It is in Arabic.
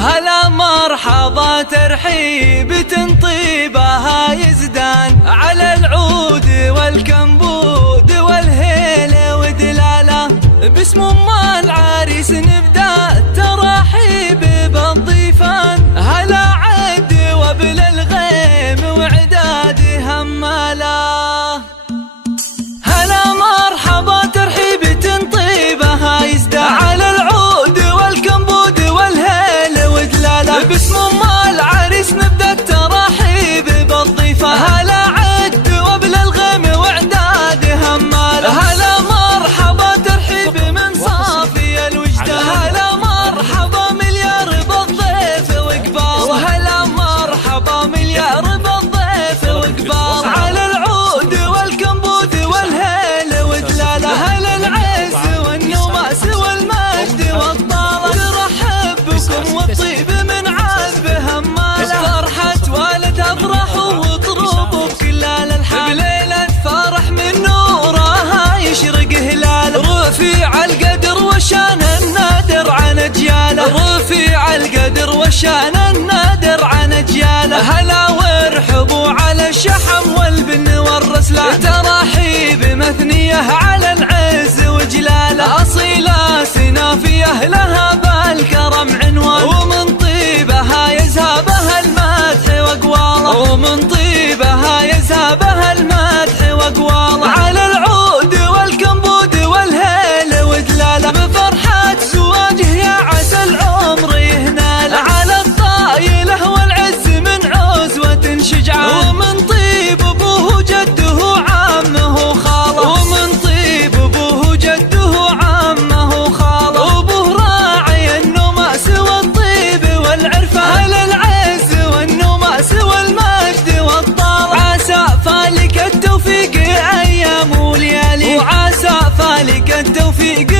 هلا مرحبا ترحيب تنطيبها يزدان على العود والكمبود والهيل ودلاله. باسم ام العريس نبدا ترحيب بالضيفان. هلا عد وبل الغيم وعداد هماله. هلا مرحبا ترحيب تنطيبها يزدان على العود والكمبود والهيل ودلاله. باسم ام العريس نبدا الترحيب بالضيفان. هلا عد وبل الغيم وعداد هماله. هلا مرحبا ترحيب من صافي الوجدان. هلا مرحبا مليار بالضيف وقبال. وهلا مرحبا مليار بالضيف وقبال على العود والكمبود والهيل ودلاله. هلا العز والنوماس والمجد والطالة. نرحب بكم والطيب من عذب هماله. فرحة والد افرحوا واضربوا بكل الالحان. بليلة فرح من نورها يشرق هلاله. رفيع القدر والشان النادر عن اجياله. رفيع القدر والشان النادر عن اجياله. هلا وارحبوا على الشحم والبن والرسلان. تراحيب مثنيه على العز وجلاله. اصيله سنافيه لها بالكرم عنوان. ومن طيبها يذهبها المدح واقواله. ومن طيبها يذهبها المدح واقواله على العود والكمبود والهيل ودلاله. بفرحة زواجه يا عسى العمر يهناله. على الطايله والعز من عزوة شجعان. ومن طيب ابوه جده عمه خاله. ومن طيب ابوه جده عمه خاله. وابوه راعي النماس والطيب والعرفان. هلا العز والنماس والمجد والطالة. عسى فالك التوفيق ايام وليالي. وعسى فالك التوفيق